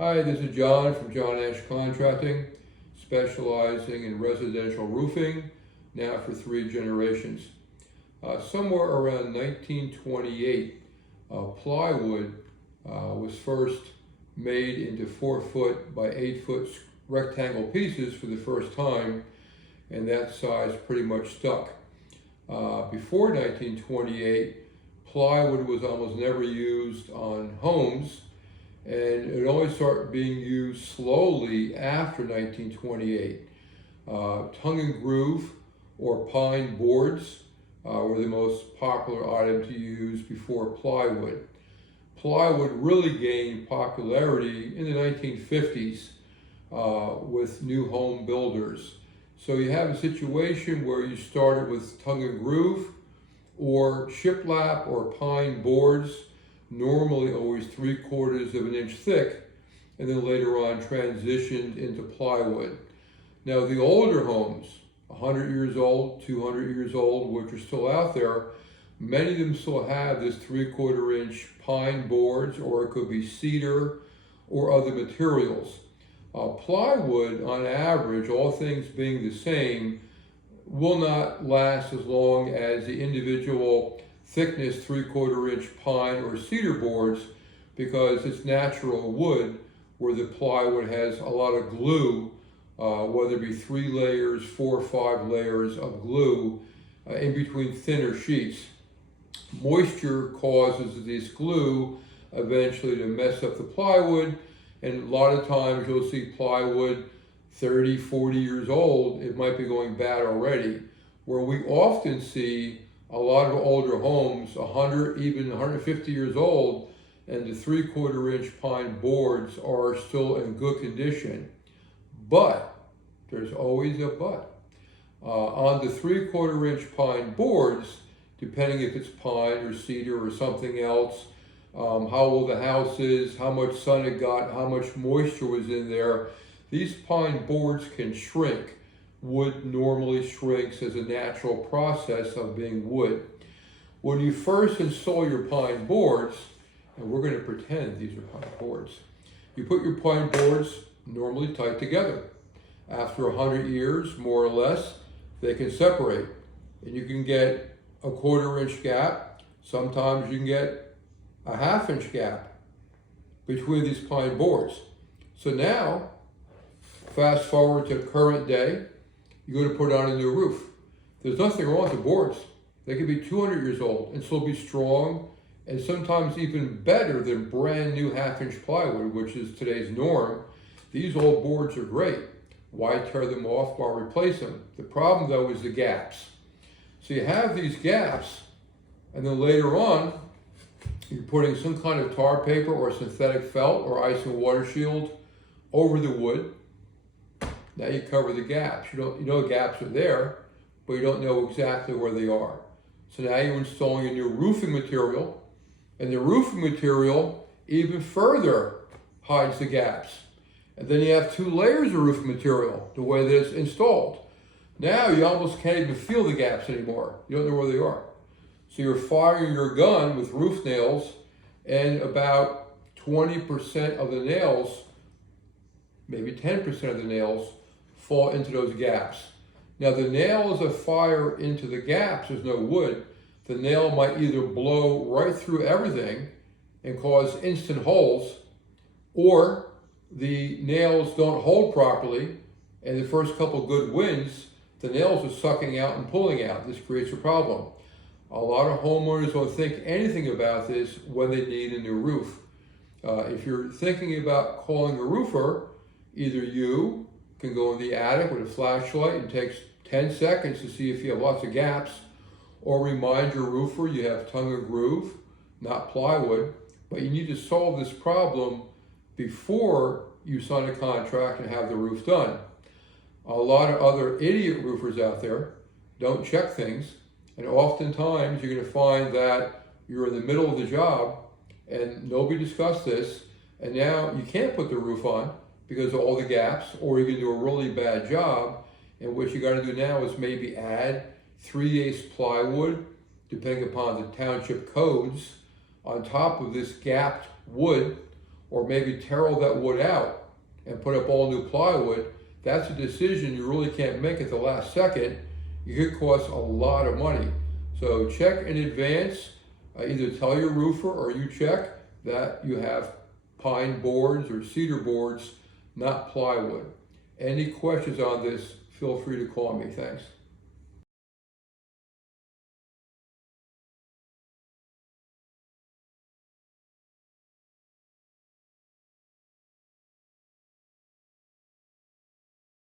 Hi, this is John from Asch Contracting, specializing in residential roofing, now for 3 generations. Somewhere around 1928, plywood was first made into 4-foot by 8-foot rectangle pieces for the first time, and that size pretty much stuck. Before 1928, plywood was almost never used on homes, and it only started being used slowly after 1928. Tongue and groove or pine boards were the most popular item to use before plywood. Plywood really gained popularity in the 1950s with new home builders. So you have a situation where you started with tongue and groove or shiplap or pine boards, normally always 3/4 of an inch thick, and then later on transitioned into plywood. Now the older homes, 100 years old, 200 years old, which are still out there, many of them still have this 3/4 inch pine boards, or it could be cedar or other materials. Plywood, on average, all things being the same, will not last as long as the individual thickness 3/4 inch pine or cedar boards, because it's natural wood where the plywood has a lot of glue, whether it be 3 layers, 4 or 5 layers of glue in between thinner sheets. Moisture causes this glue eventually to mess up the plywood, and a lot of times you'll see plywood 30, 40 years old, it might be going bad already. Where we often see a lot of older homes, 100, even 150 years old, and the 3/4 inch pine boards are still in good condition. But, there's always a but. On the 3/4 inch pine boards, depending if it's pine or cedar or something else, how old the house is, how much sun it got, how much moisture was in there, these pine boards can shrink. Wood normally shrinks as a natural process of being wood. When you first install your pine boards, and we're going to pretend these are pine boards, you put your pine boards normally tight together. After 100 years, more or less, they can separate. And you can get a 1/4 inch gap. Sometimes you can get a 1/2 inch gap between these pine boards. So now, fast forward to current day, you go to put on a new roof. There's nothing wrong with the boards. They could be 200 years old and still be strong, and sometimes even better than brand new 1/2 inch plywood, which is today's norm. These old boards are great. Why tear them off? Why replace them? The problem though is the gaps. So you have these gaps, and then later on, you're putting some kind of tar paper or synthetic felt or ice and water shield over the wood. Now you cover the gaps. You know the gaps are there, but you don't know exactly where they are. So now you're installing a new roofing material, and the roofing material even further hides the gaps. And then you have 2 layers of roofing material, the way that it's installed. Now you almost can't even feel the gaps anymore. You don't know where they are. So you're firing your gun with roof nails, and about 20% of the nails, maybe 10% of the nails, fall into those gaps. Now the nails that fire into the gaps, there's no wood, the nail might either blow right through everything and cause instant holes, or the nails don't hold properly, and the first couple good winds, the nails are sucking out and pulling out. This creates a problem. A lot of homeowners don't think anything about this when they need a new roof. If you're thinking about calling a roofer, either you can go in the attic with a flashlight and takes 10 seconds to see if you have lots of gaps, or remind your roofer you have tongue and groove, not plywood, but you need to solve this problem before you sign a contract and have the roof done. A lot of other idiot roofers out there don't check things, and oftentimes you're going to find that you're in the middle of the job and nobody discussed this, and now you can't put the roof on because of all the gaps, or you can do a really bad job, and what you got to do now is maybe add 3/8 plywood, depending upon the township codes, on top of this gapped wood, or maybe tear all that wood out and put up all new plywood, that's a decision you really can't make at the last second. It could cost a lot of money. So check in advance, either tell your roofer or you check that you have pine boards or cedar boards, not plywood. Any questions on this, feel free to call me. Thanks.